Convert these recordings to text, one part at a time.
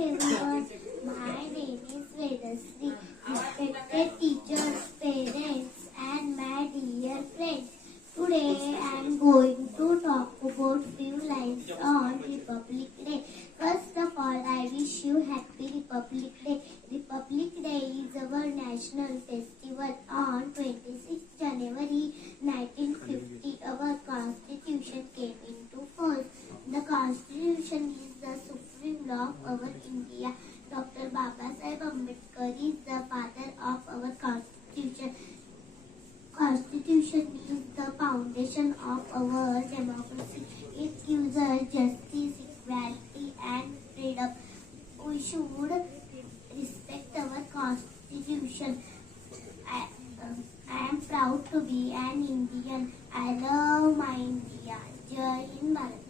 everyone, my name is Vedasri. Respected teachers, parents, and my dear friends. Today I am going to talk about few lines on Republic Day. First of all, I wish you happy Republic Day. Republic Day is our national festival. On 26th January 1950, our Constitution came into force. The Constitution is the supreme law of our India. Dr. Babasaheb Ambedkar is the father of our Constitution. Constitution is the foundation of our democracy. It gives us justice, equality, and freedom. We should respect our Constitution. I am proud to be an Indian. I love my India. Jai Hind Bharat.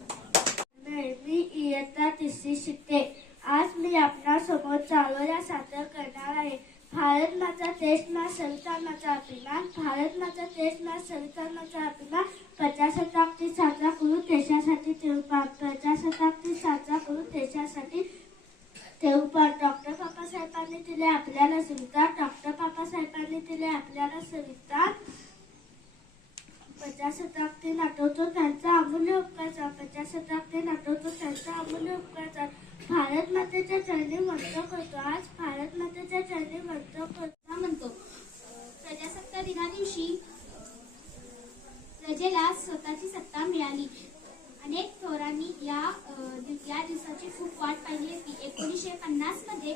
मी इयत्ता तिसरी शिकते. आज मी आपणासमोर चालोऱ्या सादर करणार आहे. भारत माझा देश, माझा संविधानाचा अभिमान. भारत माझा देश, माझा संविधानाचा अभिमान. प्रजासत्ताक दिन साजरा करू देशासाठी तेवढा. प्रजासत्ताक दिन साजरा करू देशासाठी तेवढा. डॉक्टर बाबासाहेबांनी दिले आपल्याला संविधान. डॉक्टर बाबासाहेबांनी दिले आपल्याला संविधान. प्रजासत्ताक दिन आठवतो त्यांचा अमूल्य उपकार. प्रजासत्ताक दिन आठवतो त्यांचा अमूल्य उपकार. भारत मातेच्या चरणी वंदन करतो. आज भारत मातेच्या चरणी वंदन करतो म्हणतो. प्रजासत्ताक दिना दिवशी प्रजेला स्वतःची सत्ता मिळाली. अनेक थोरांनी या दिवसाची खूप वाट पाहिली होती. 1950 मध्ये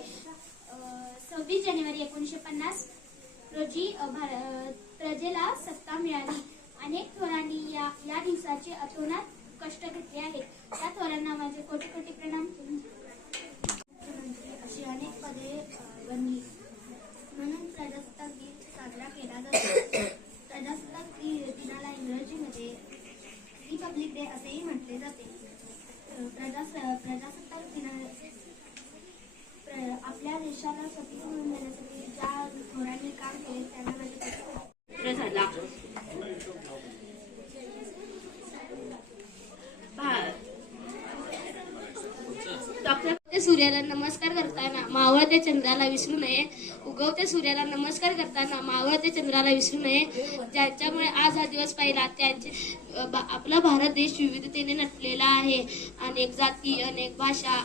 26 जानेवारी 1950 रोजी प्रजेला सत्ता मिळाली. अनेक थोरांनी या दिवसाचे अतोनात कष्ट घेतले आहेत. त्या थोरांना माझे कोटी कोटी प्रणाम. अशी अनेक पदे बनली म्हणून प्रजासत्ताक दिन साजरा केला जातो. प्रजासत्ताक दिनाला इंग्रजीमध्ये रिपब्लिक डे असेही म्हटले जाते. प्रजासत्ताक दिना आपल्या देशाला स्वतंत्र मिळवून देण्यासाठी ज्या थोरांनी काम केले त्यांना माझे झाला. डॉक्टर सूर्याला नमस्कार करताना मावळत्या चंद्राला विसरू नये. उगवत्या सूर्याला नमस्कार करताना मावळत्या चंद्राला विसरू नये. ज्यांच्यामुळे आज हा दिवस पाहिला त्यांचे आपला भारत देश विविधतेने नटलेला आहे. अनेक जाती, अनेक भाषा.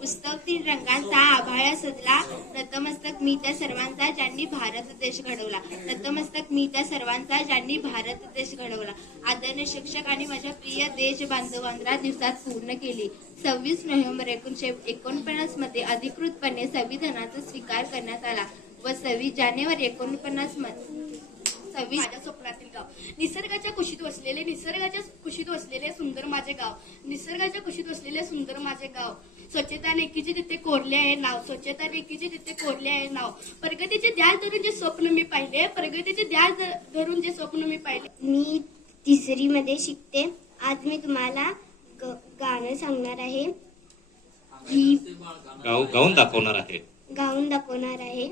पुस्तकतील रंगांचा आभाळ सजला. नतमस्तक मी त्या सर्वांचा ज्यांनी भारत देश घडवला. नतमस्तक मी त्या सर्वांचा ज्यांनी भारत देश घडवला. आदरणीय शिक्षक आणि माझ्या प्रिय देश बांधव 15 दिवसात पूर्ण केली. 26 नोव्हेंबर 1949 मध्ये अधिकृतपणे संविधानाचा स्वीकार करण्यात आला व 26 जानेवारी 1949 माझ्या स्वप्नातील गाव. निसर्गाच्या कुशीत वसलेले सुंदर माझे गाव. निसर्गाच्या कुशीत वसलेले सुंदर माझे गाव. स्वच्छता लेखीचे तिथे कोरले आहे नाव. स्वच्छता लेखीचे तिथे कोरले आहे नाव. प्रगतीचे ध्यास धरून जे स्वप्न मी पाहिले. प्रगतीचे ध्यास धरून जे स्वप्न मी पाहिले. मी तिसरी मध्ये शिकते. आज मी तुम्हाला गाणं सांगणार आहे. गाऊन दाखवणार आहे.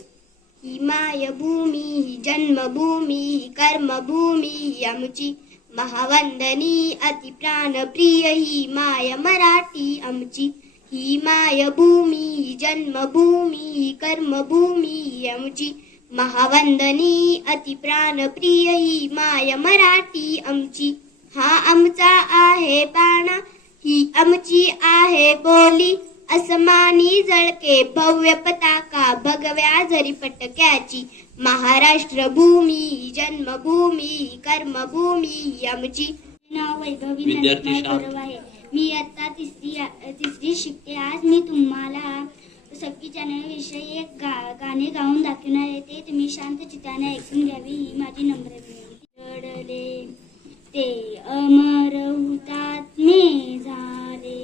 ही मायभूमी, ही जन्मभूमी, ही कर्मभूमी आमची. महावंदनी अति प्राणप्रिय ही माय मराठी आमची. ही मायभूमी, ही जन्मभूमी, ही कर्मभूमी आमची. महावंदनी अति प्राणप्रिय ही माय मराठी आमची. हा आमचा आहे बाणा, ही आमची आहे बोली. अस्मानी जळके भव्य पताका भगव्या जरी पटक्याची. महाराष्ट्र भूमी, जन्मभूमी, कर्मभूमी आमची. नाव वैभवी नंदकुमार आहे. मी आता तिसरी शिकते. आज मी तुम्हाला 26 जानेवारीविषयी एक गाणे गाऊन दाखवणार आहे. ते तुम्ही शांत चित्ताने ऐकून घ्यावी ही माझी नम्र विनंती. लढले ते अमर हुतात्मे झाले.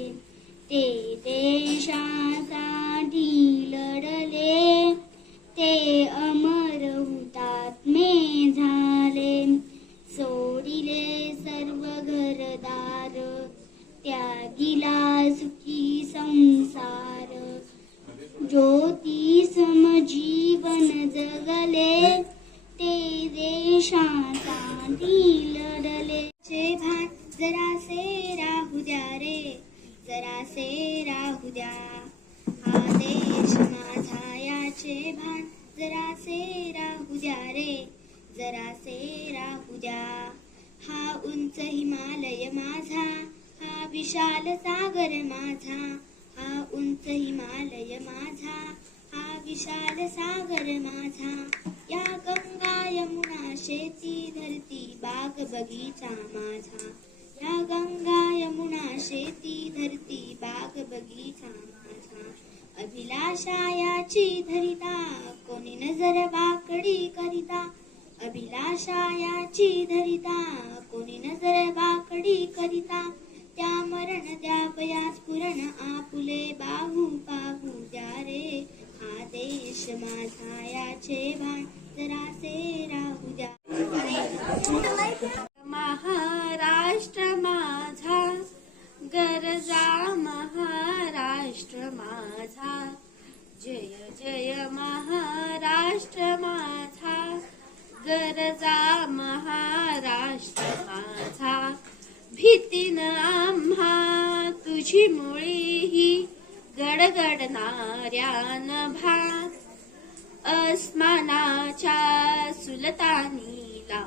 ते देशासाठी लढले. ते अमर हुतात्मे झाले. सोडिले सर्व घरदार. त्यागिला सुखी संसार. ज्योती समजीवन जगले. ते देशासाठी लढले. भान जरासे राहू द्या रे. जरासे राहू द्या. हा देश माझा याचे भान जरासे राहू द्या रे, जरासे राहू द्या. हा उंच हिमालय माझा, हा विशाल सागर माझा, हा उंच हिमालय माझा, हा विशाल सागर माझा. या गंगा यमुना शेती धरती बाग बगीचा माझा, या गंगा यमुना शेती धरती बाग बगीचा माझा. अभिलाषा याची धरिता कोणी नजर वाकडी करिता, अभिलाषा याची धरिता कोणी नजर वाकडी करिता. त्या मरण द्या स्फुरण आपुले बाहू पाहू द्या रे. हा देश माझा याचे भान जरासे राहू द्या. महाराष्ट्र माझा गरजा महाराष्ट्र माझा, जय जय महाराष्ट्र माझा, गरजा महाराष्ट्र माझा. भीतीनं आम्हा तुझी मुळी ही गडगडणाऱ्यान भात, अस्मानाच्या सुलतानीला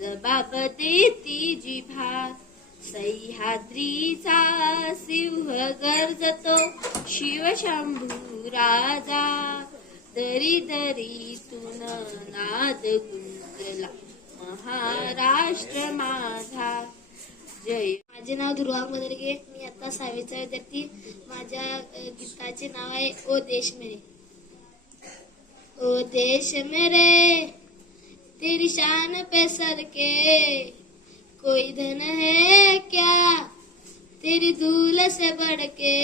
जबाब देती जिभा. सह्याद्रीचा सिंह गर्जतो शिवशंभू राजा, दरी दरीतून नाद गुंजला महाराष्ट्र माझा. जय. माझे नाव दुर्वा मदरगे, मी आता 6वीचा विद्यार्थी. माझ्या गीताचे नाव आहे ओ देश मेरे. ओ देश मेरे तेरी शान पे सर के कोई धन है क्या, तेरी धूल से बढ़ के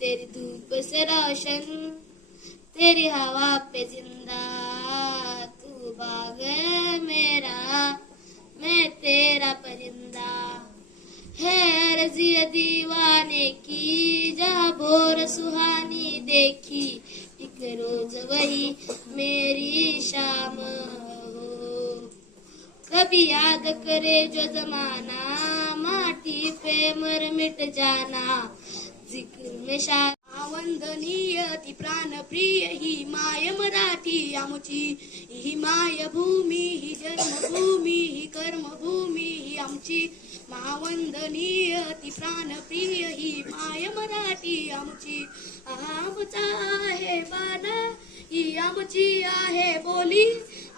तेरी धूप से रोशन, तेरी हवा पे जिंदा तू बाग मेरा, मैं तेरा परिंदा. है अर्जी दीवाने की जहाँ भोर सुहानी देखी, एक रोज वही मेरी शाम हो. कभी याद करे जो जमाना माटी पे मर मिट जाना, जिक्र में शान. वंदनीय ती प्राणप्रिय ही माय मराठी आमची, ही माय भूमी ही जन्मभूमी ही कर्मभूमी ही आमची. महावंदनीय ती प्राणप्रिय ही माय मराठी आमची. आमचा आहे बाणा ही आमची आहे बोली,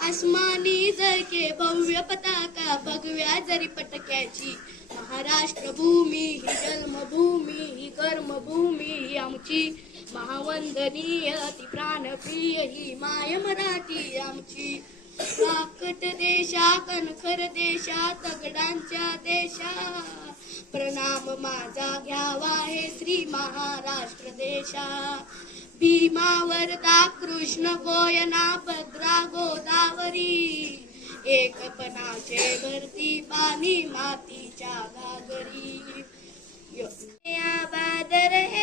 आसमानी जर के भव्य पताका भगव्या जरी पटक्याची. महाराष्ट्र भूमी ही जन्मभूमी ही कर्मभूमी ही आमची. महावंदनीय ती प्राणप्रिय ही माय मराठी आमची. काकट देशा कणखर देशा दगडांच्या देशा, प्रणाम माझा घ्यावा हे श्री महाराष्ट्र देशा. भीमा वर्धा कृष्ण गोयना भद्रा गोदावरी, एकपणाचे भरती पाणी मातीच्या घागरी. आबाद रहे